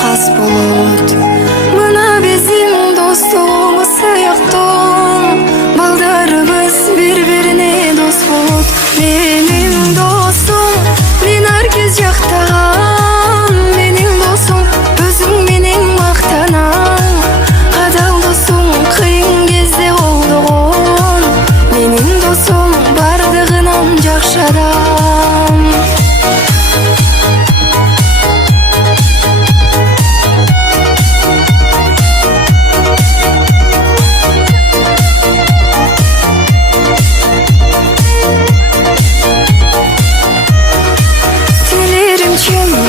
кас болот. Мына биздин достугубуз сыяктуу, балдарыбыз бири-бирине дос болот. Менин досум, мен ар кез жактаган, менин досум, өзүң менен мактанам. Адал досум кыйын кезде колдогон, менин досум бардыгынан жакшы адам.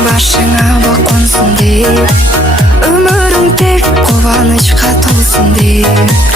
Башыңа бак консун деп, өмүрүң тек кубанычка толсун деп.